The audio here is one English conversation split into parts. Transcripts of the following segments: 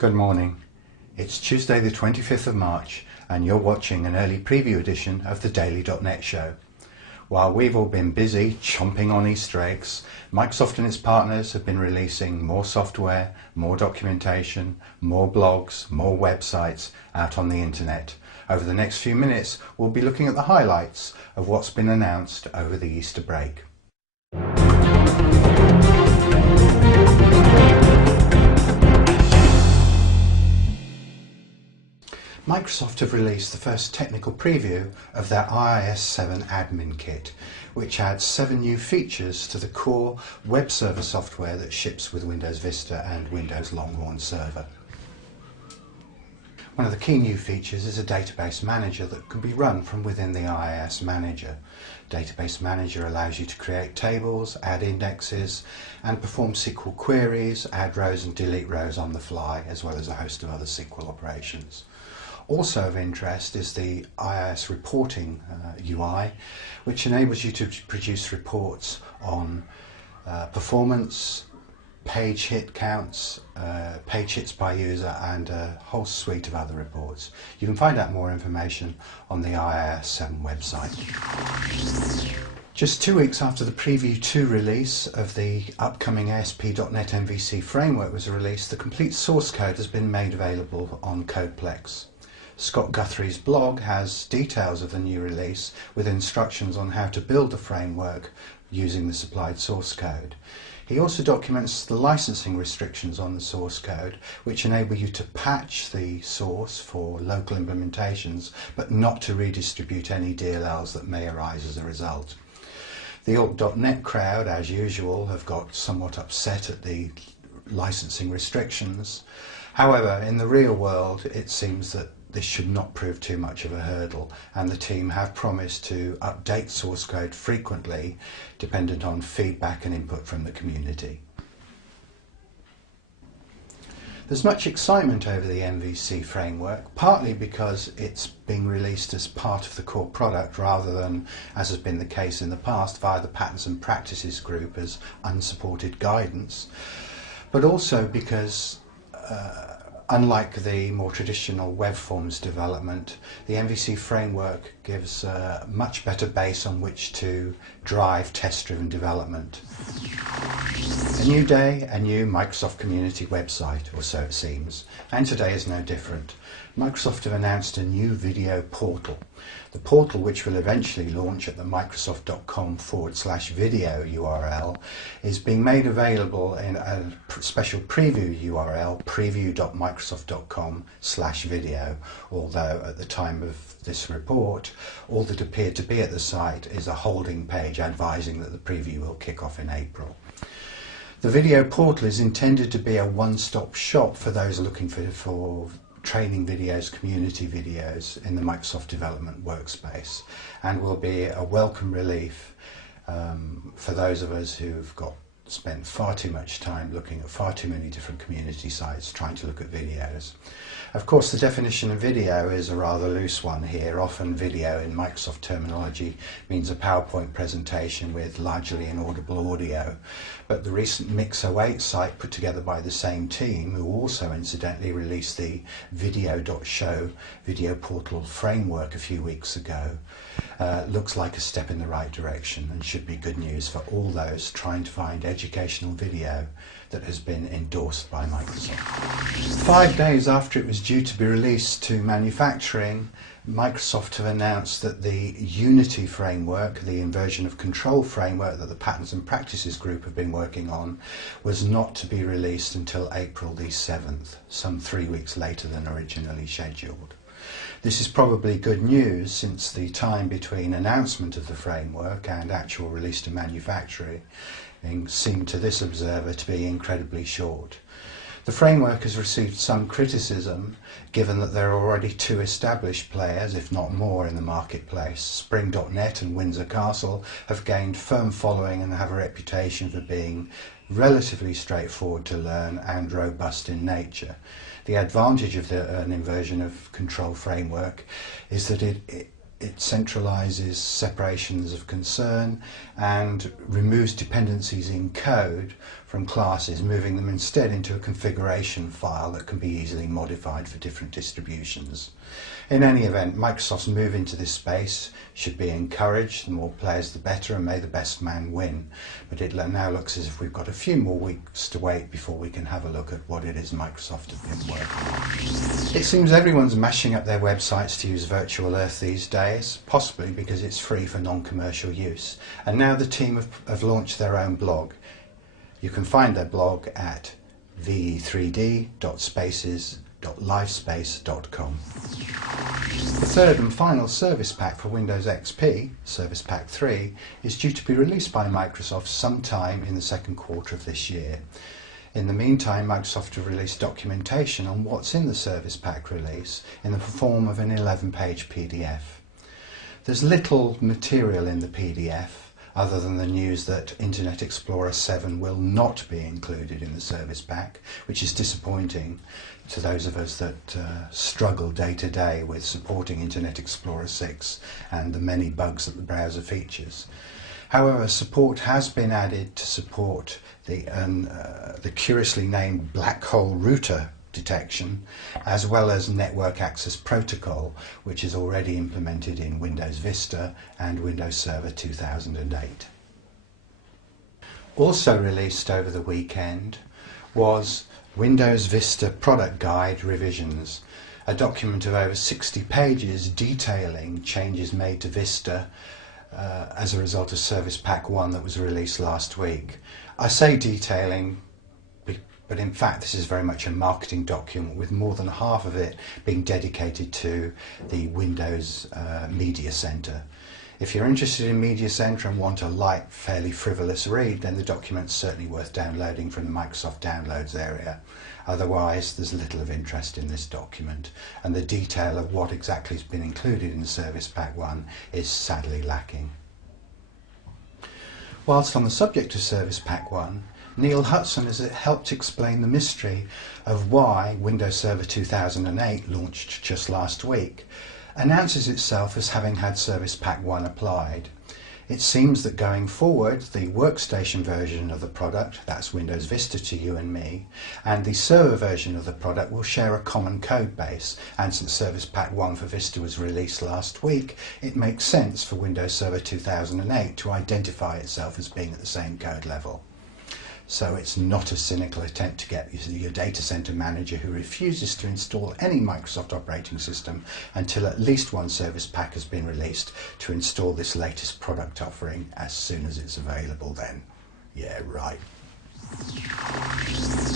Good morning. It's Tuesday the 25th of March and you're watching an early preview edition of the DailyDotNet Show. While we've all been busy chomping on Easter eggs, Microsoft and its partners have been releasing more software, more documentation, more blogs, more websites out on the internet. Over the next few minutes we'll be looking at the highlights of what's been announced over the Easter break. Microsoft have released the first technical preview of their iOS 7 admin kit, which adds 7 new features to the core web server software that ships with Windows Vista and Windows Longhorn Server. One of the key new features is a database manager that can be run from within the iOS Manager. Database Manager allows you to create tables, add indexes, and perform SQL queries, add rows and delete rows on the fly, as well as a host of other SQL operations. Also of interest is the iOS reporting UI, which enables you to produce reports on performance, page hit counts, page hits by user, and a whole suite of other reports. You can find out more information on the iOS 7 website. Just 2 weeks after the Preview 2 release of the upcoming ASP.NET MVC framework was released, the complete source code has been made available on Codeplex. Scott Guthrie's blog has details of the new release with instructions on how to build the framework using the supplied source code. He also documents the licensing restrictions on the source code, which enable you to patch the source for local implementations, but not to redistribute any DLLs that may arise as a result. The Alt.NET crowd, as usual, have got somewhat upset at the licensing restrictions. However, in the real world, it seems that this should not prove too much of a hurdle, and the team have promised to update source code frequently, dependent on feedback and input from the community. There's much excitement over the MVC framework, partly because it's being released as part of the core product rather than, as has been the case in the past, via the Patterns and Practices group as unsupported guidance, but also because unlike the more traditional web forms development, the MVC framework gives a much better base on which to drive test-driven development. A new day, a new Microsoft community website, or so it seems, and today is no different. Microsoft have announced a new video portal. The portal, which will eventually launch at the microsoft.com/video URL, is being made available in a special preview URL, preview.microsoft.com/video, although at the time of this report, all that appeared to be at the site is a holding page advising that the preview will kick off in April. The video portal is intended to be a one-stop shop for those looking for training videos, community videos in the Microsoft development workspace, and will be a welcome relief for those of us who've spent far too much time looking at far too many different community sites trying to look at videos. Of course, the definition of video is a rather loose one here. Often video in Microsoft terminology means a PowerPoint presentation with largely inaudible audio, but the recent Mix08 site put together by the same team, who also incidentally released the DailyDotNetShow video portal framework a few weeks ago, looks like a step in the right direction and should be good news for all those trying to find educational video that has been endorsed by Microsoft. 5 days after it was due to be released to manufacturing, Microsoft have announced that the Unity framework, the inversion of control framework that the Patterns and Practices group have been working on, was not to be released until April the 7th, some 3 weeks later than originally scheduled. This is probably good news, since the time between announcement of the framework and actual release to manufacturing seemed to this observer to be incredibly short. The framework has received some criticism, given that there are already 2 established players, if not more, in the marketplace. Spring.net and Windsor Castle have gained firm following and have a reputation for being relatively straightforward to learn and robust in nature. The advantage of an inversion of control framework is that it centralizes separations of concern and removes dependencies in code from classes, moving them instead into a configuration file that can be easily modified for different distributions. In any event, Microsoft's move into this space should be encouraged. The more players the better, and may the best man win. But it now looks as if we've got a few more weeks to wait before we can have a look at what it is Microsoft have been working on. It seems everyone's mashing up their websites to use Virtual Earth these days, possibly because it's free for non-commercial use. And now the team have launched their own blog. You can find their blog at ve3d.spaces.livespace.com. The third and final service pack for Windows XP, Service Pack 3, is due to be released by Microsoft sometime in the second quarter of this year. In the meantime, Microsoft have released documentation on what's in the Service Pack release in the form of an 11-page PDF. There's little material in the PDF other than the news that Internet Explorer 7 will not be included in the Service Pack, which is disappointing to those of us that struggle day to day with supporting Internet Explorer 6 and the many bugs that the browser features. However, support has been added to support the curiously named black hole router detection, as well as network access protocol, which is already implemented in Windows Vista and Windows Server 2008. Also released over the weekend was Windows Vista Product Guide Revisions, a document of over 60 pages detailing changes made to Vista as a result of Service Pack 1 that was released last week. I say detailing, but in fact this is very much a marketing document, with more than half of it being dedicated to the Windows Media Center. If you're interested in Media Center and want a light, fairly frivolous read, then the document's certainly worth downloading from the Microsoft Downloads area. Otherwise, there's little of interest in this document, and the detail of what exactly has been included in Service Pack 1 is sadly lacking. Whilst on the subject of Service Pack 1, Neil Hudson has helped explain the mystery of why Windows Server 2008, launched just last week, announces itself as having had Service Pack 1 applied. It seems that going forward, the workstation version of the product, that's Windows Vista to you and me, and the server version of the product will share a common code base, and since Service Pack 1 for Vista was released last week, it makes sense for Windows Server 2008 to identify itself as being at the same code level. So it's not a cynical attempt to get your data center manager who refuses to install any Microsoft operating system until at least one service pack has been released to install this latest product offering as soon as it's available then. Yeah, right.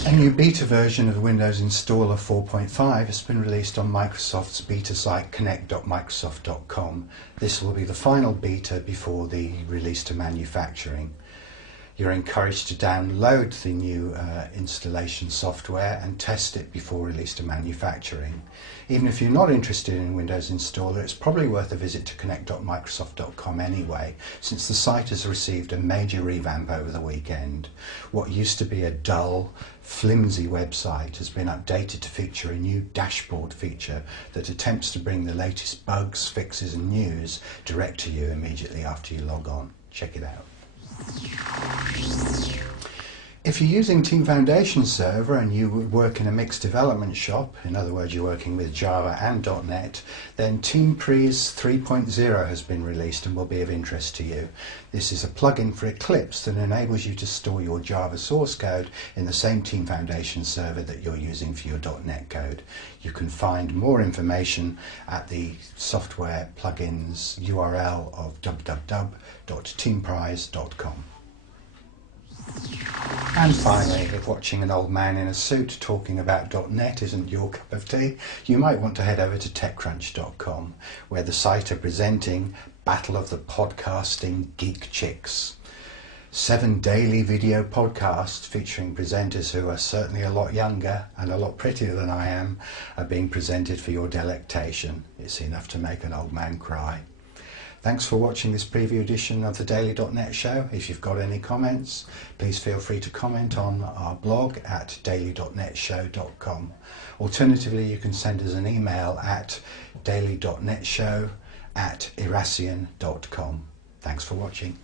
A new beta version of Windows Installer 4.5 has been released on Microsoft's beta site connect.microsoft.com. This will be the final beta before the release to manufacturing. You're encouraged to download the new installation software and test it before release to manufacturing. Even if you're not interested in Windows Installer, it's probably worth a visit to connect.microsoft.com anyway, since the site has received a major revamp over the weekend. What used to be a dull, flimsy website has been updated to feature a new dashboard feature that attempts to bring the latest bugs, fixes and news direct to you immediately after you log on. Check it out. If you're using Team Foundation Server and you work in a mixed development shop, in other words you're working with Java and .NET, then TeamPrease 3.0 has been released and will be of interest to you. This is a plugin for Eclipse that enables you to store your Java source code in the same Team Foundation server that you're using for your .NET code. You can find more information at the software plugins URL of www.teamprize.com. And finally, if watching an old man in a suit talking about .NET isn't your cup of tea, you might want to head over to TechCrunch.com, where the site are presenting Battle of the Podcasting Geek Chicks. 7 daily video podcasts featuring presenters who are certainly a lot younger and a lot prettier than I am are being presented for your delectation. It's enough to make an old man cry. Thanks for watching this preview edition of the Daily.net Show. If you've got any comments, please feel free to comment on our blog at DailyDotNetShow.com. Alternatively, you can send us an email at daily.netshow@erasion.com. Thanks for watching.